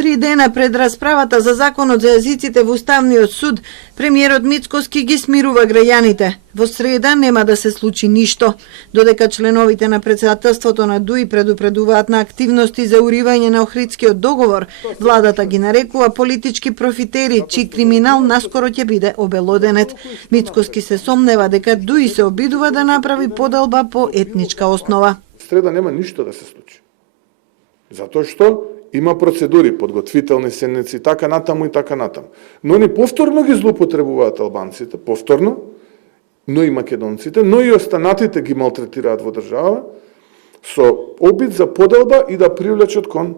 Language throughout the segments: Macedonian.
3 дена пред расправата за законот за јазиците во Уставниот суд, премиерот Мицкоски ги смирува граѓаните. Во среда нема да се случи ништо, додека членовите на председателството на ДУИ предупредуваат на активности за уривање на Охридскиот договор, владата ги нарекува политички профитери, чиј криминал наскоро ќе биде обелоденет. Мицкоски се сомнева дека ДУИ се обидува да направи поделба по етничка основа. Среда нема ништо да се случи. Затоа што има процедури, подготвителни седници, така натаму и така натаму. Но они повторно ги злоупотребуваат албанците, повторно, но и македонците, но и останатите ги малтретираат во држава, со обид за поделба и да привлечат кон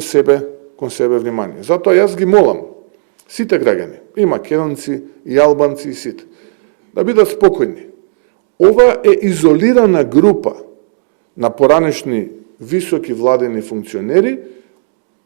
себе внимание. Затоа јас ги молам сите граѓани, и македонци, и албанци, и сите, да бидат спокојни. Ова е изолирана група на поранешни високи владени функционери,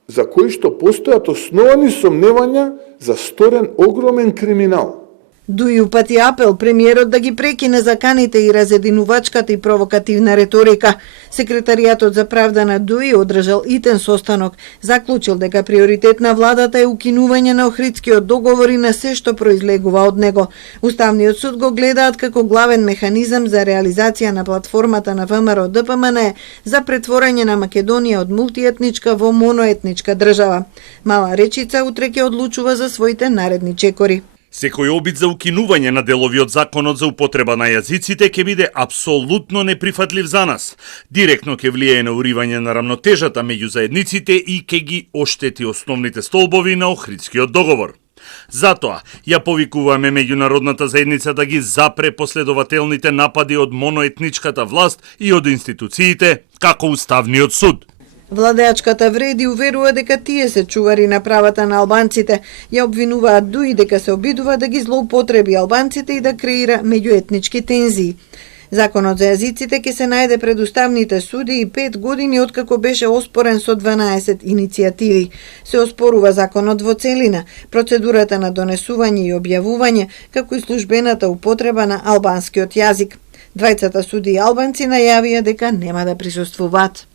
за кои што постојат основани сомневања за сторен огромен криминал. ДУИ упати апел премиерот да ги прекине заканите и разединувачката и провокативна реторика. Секретаријатот за правда на ДУИ одржал итен состанок, заклучил дека приоритет на владата е укинување на Охридскиот договор и на се што произлегува од него. Уставниот суд го гледаат како главен механизам за реализација на платформата на ВМРО ДПМН за претворање на Македонија од мултиетничка во моноетничка држава. Мала Речица утре ќе одлучува за своите наредни чекори. Секој обид за укинување на делови од законот за употреба на јазиците ќе биде апсолутно неприфатлив за нас. Директно ќе влијае на уривање на рамнотежата меѓу заедниците и ќе ги оштети основните столбови на Охридскиот договор. Затоа ја повикуваме меѓународната заедница да ги запре последователните напади од моноетничката власт и од институциите, како Уставниот суд. Владеачката вреди уверува дека тие се чувари на правата на албанците, ја обвинуваат ДУИ дека се обидува да ги злоупотреби албанците и да креира меѓуетнички тензии. Законот за јазиците ќе се најде пред уставните суди и 5 години откако беше оспорен со 12 иницијативи. Се оспорува законот во целина, процедурата на донесување и објавување, како и службената употреба на албанскиот јазик. Двајцата суди и албанци најавија дека нема да присуствуваат.